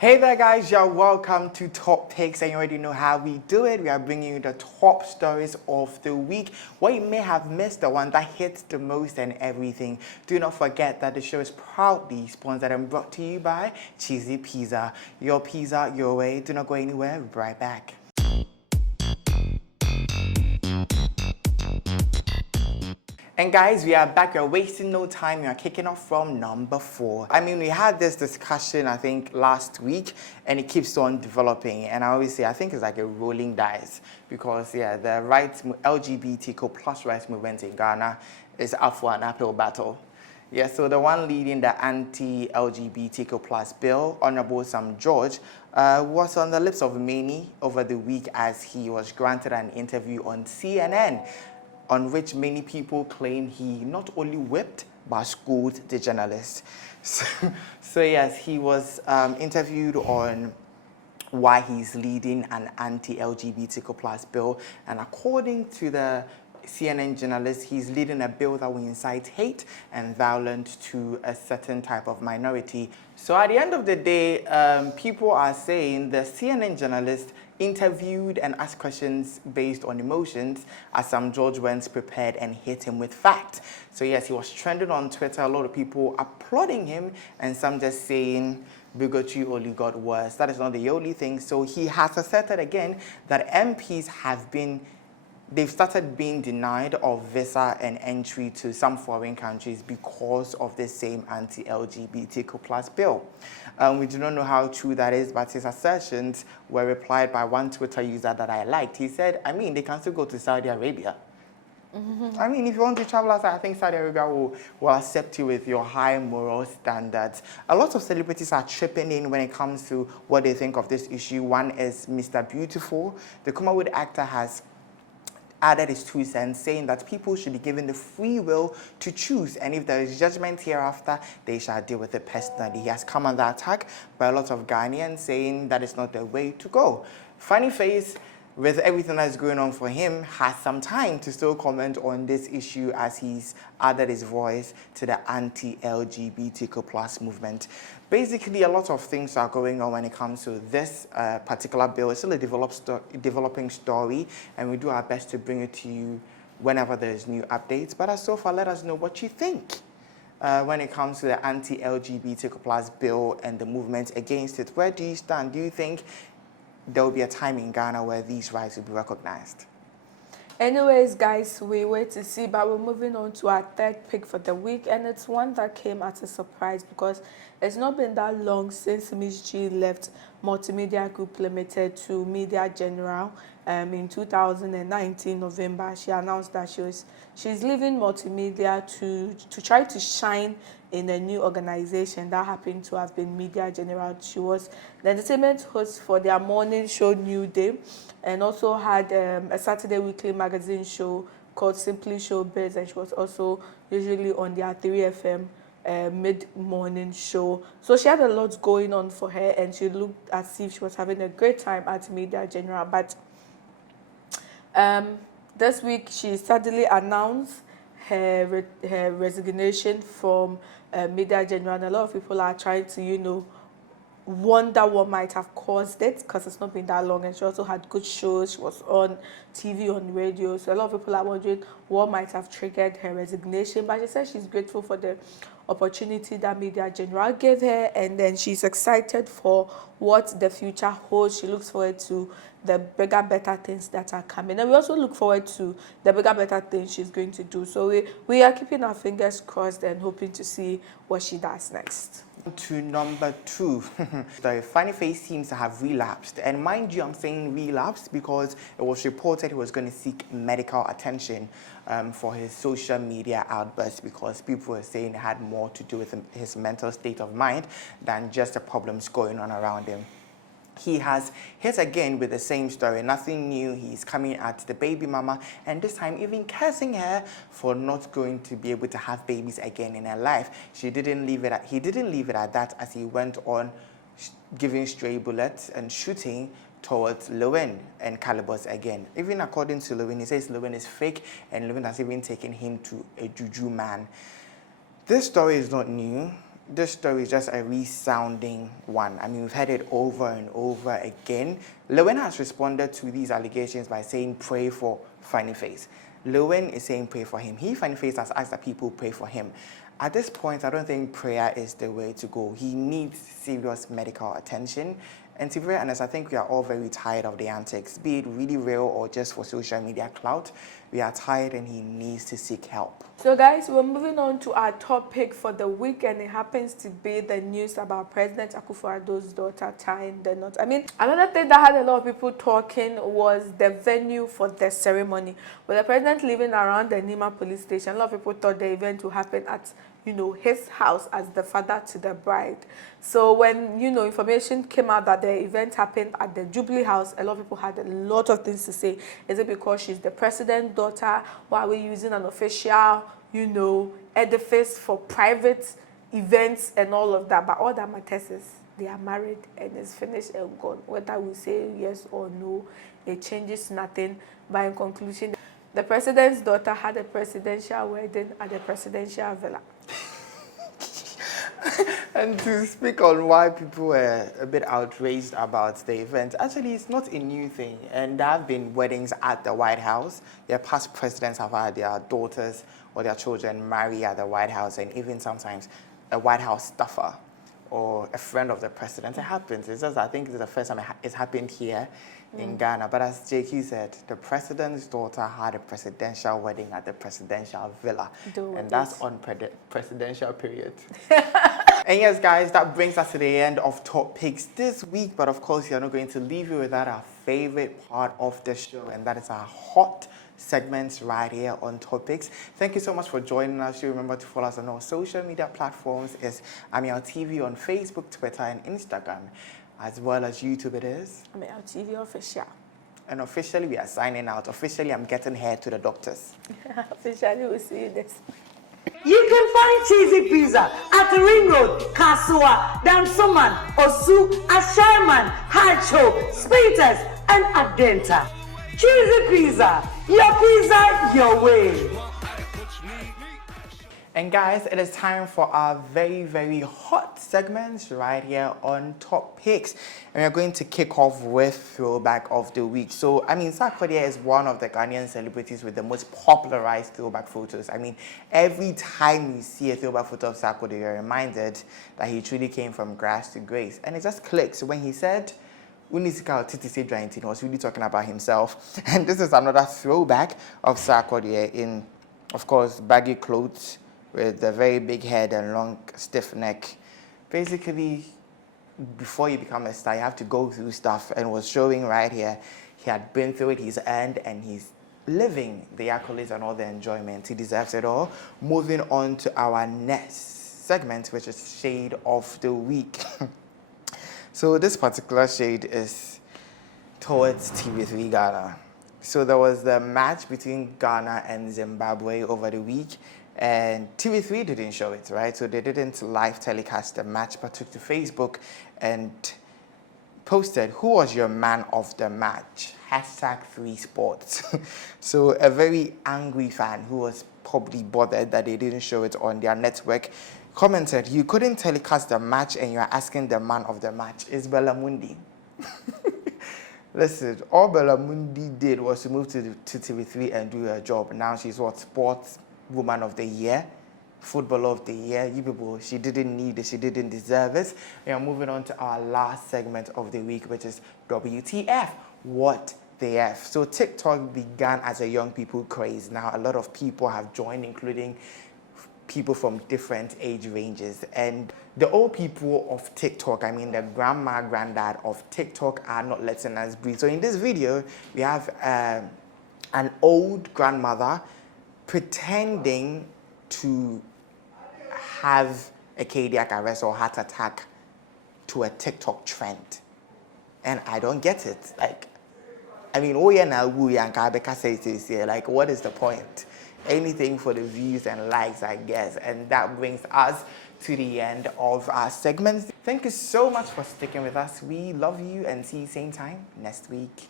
Hey there guys, you're welcome to Top Picks and you already know how we do it. We are bringing you the top stories of the week, what you may have missed, the one that hits the most and everything. Do not forget that the show is proudly sponsored and brought to you by Cheesy Pizza. Your pizza, your way. Do not go anywhere, we'll be right back. And guys, we are back. We're wasting no time. We are kicking off from number 4. I mean, we had this discussion, I think, last week, and it keeps on developing. And I always say, I think it's like a rolling dice because, yeah, the LGBTQ plus rights movement in Ghana is up for an uphill battle. Yeah, so the one leading the anti-LGBTQ plus bill, Honorable Sam George, was on the lips of many over the week as he was granted an interview on CNN, on which many people claim he not only whipped, but schooled the journalist. So yes, he was interviewed on why he's leading an anti-LGBTQ plus bill. And according to the CNN journalist, he's leading a bill that will incite hate and violence to a certain type of minority. So at the end of the day, people are saying the CNN journalist interviewed and asked questions based on emotions as Sam George went prepared and hit him with facts. So yes, he was trending on Twitter, a lot of people applauding him and some just saying, bigotry only got worse. That is not the only thing. So he has asserted again that MPs they've started being denied of visa and entry to some foreign countries because of the same anti-LGBTQ plus bill. We do not know how true that is, but his assertions were replied by one Twitter user that I liked. He said, I mean, they can still go to Saudi Arabia. I mean, if you want to travel outside, I think Saudi Arabia will accept you with your high moral standards. A lot of celebrities are chipping in when it comes to what they think of this issue. One is Mr. Beautiful. The Kumawood actor has added his 2 cents, saying that people should be given the free will to choose, and if there is judgment hereafter, they shall deal with it personally. He has come under attack by a lot of Ghanaians, saying that is not the way to go. Funny Face, with everything that's going on for him, has some time to still comment on this issue as he's added his voice to the anti-LGBTQ plus movement. Basically, a lot of things are going on when it comes to this particular bill. It's still a developing story, and we do our best to bring it to you whenever there's new updates. But as so far, let us know what you think when it comes to the anti-LGBTQ plus bill and the movement against it. Where do you stand? Do you think there will be a time in Ghana where these rights will be recognized? Anyways, guys, we wait to see, but we're moving on to our third pick for the week, and it's one that came as a surprise because it's not been that long since MzGee left Multimedia Group Limited to Media General. In 2019 November, she announced that she's leaving Multimedia to try to shine in a new organization that happened to have been Media General. She was the entertainment host for their morning show New Day, and also had a Saturday weekly magazine show called Simply Showbiz, and she was also usually on their 3FM mid-morning show. So she had a lot going on for her, and she looked as if she was having a great time at Media General. But this week she suddenly announced her resignation from Media General, and a lot of people are trying to, wonder what might have caused it because it's not been that long, and she also had good shows. She was on TV, on radio, so a lot of people are wondering what might have triggered her resignation. But she said she's grateful for the opportunity that Media General gave her, and then she's excited for what the future holds. She looks forward to the bigger, better things that are coming, and we also look forward to the bigger, better things she's going to do. So we are keeping our fingers crossed and hoping to see what she does next. To number 2, the Funny Face seems to have relapsed, and mind you, I'm saying relapsed because it was reported he was going to seek medical attention for his social media outbursts, because people were saying it had more to do with his mental state of mind than just the problems going on around him. He has hit again with the same story, nothing new. He's coming at the baby mama, and this time even cursing her for not going to be able to have babies again in her life. He didn't leave it at that, as he went on giving stray bullets and shooting towards Lewin and Calibus again. Even according to Lewin, he says Lewin is fake, and Lewin has even taken him to a juju man. This story is not new. this story is just a resounding one. I mean, we've heard it over and over again. Lewin has responded to these allegations by saying, pray for Funny Face. Lewin is saying, pray for him. Funny Face, has asked that people pray for him. At this point, I don't think prayer is the way to go. He needs serious medical attention. And to be very honest, I think we are all very tired of the antics, be it really real or just for social media clout. We are tired and he needs to seek help. So guys, we're moving on to our topic for the week, and it happens to be the news about President Akufo-Addo's daughter tying the knot. I mean, another thing that had a lot of people talking was the venue for the ceremony. With the president living around the Nima police station, a lot of people thought the event would happen at, his house as the father to the bride. So when, information came out that the event happened at the Jubilee House, a lot of people had a lot of things to say. Is it because she's the president's daughter? Why are we using an official, edifice for private events and all of that? But all that matters is they are married and it's finished and gone. Whether we say yes or no, it changes nothing. But in conclusion, the president's daughter had a presidential wedding at the presidential villa. And to speak on why people were a bit outraged about the event, actually it's not a new thing. And there have been weddings at the White House. Their past presidents have had their daughters or their children marry at the White House, and even sometimes a White House staffer or a friend of the president. It happens. It's just, I think it's the first time it's happened here in Ghana. But as JQ said, the president's daughter had a presidential wedding at the presidential villa. And that's on presidential period. And yes, guys, that brings us to the end of Top Picks this week. But of course, you're not going to leave you without our favorite part of the show, and that is our hot segments right here on Topics. Thank you so much for joining us. You remember to follow us on our social media platforms. It's Ameyaw TV on Facebook, Twitter, and Instagram, as well as YouTube. It is Ameyaw TV official. And officially, we are signing out. Officially, I'm getting here to the doctors. Officially, we'll see you next week. You can find Cheesy Pizza at the Ring Road, Kasua, Dansoman, Osu, Asherman, Hacho, Spintex, and Adenta. Cheesy Pizza, your way. And guys, it is time for our very, very hot segments right here on Top Picks. And we're going to kick off with Throwback of the Week. So, I mean, Sarkodie is one of the Ghanaian celebrities with the most popularized throwback photos. I mean, every time you see a throwback photo of Sarkodie, you're reminded that he truly came from grass to grace. And it just clicks. When he said, he was really talking about himself. And this is another throwback of Sarkodie in, of course, baggy clothes, with a very big head and long, stiff neck. Basically, before you become a star, you have to go through stuff, and was showing right here. He had been through it, he's earned, and he's living the accolades and all the enjoyment. He deserves it all. Moving on to our next segment, which is Shade of the Week. So this particular shade is towards TV3 Ghana. So there was the match between Ghana and Zimbabwe over the week, and TV3 didn't show it, right? So they didn't live telecast the match, but took to Facebook and posted, who was your man of the match? #3sports. So a very angry fan who was probably bothered that they didn't show it on their network commented, you couldn't telecast the match and you're asking the man of the match. It's Belamundi. Listen, all Belamundi did was to move to TV3 and do her job. Now she's what? Sports Woman of the Year, Footballer of the Year. You people, she didn't need it, she didn't deserve it. We are moving on to our last segment of the week, which is WTF, What the F. So TikTok began as a young people craze. Now a lot of people have joined, including people from different age ranges. And the old people of TikTok, I mean the grandma, granddad of TikTok, are not letting us breathe. So in this video, we have an old grandmother pretending to have a cardiac arrest or heart attack to a TikTok trend. And I don't get it. Like, I mean, like, what is the point? Anything for the views and likes, I guess. And that brings us to the end of our segments. Thank you so much for sticking with us. We love you, and see you same time next week.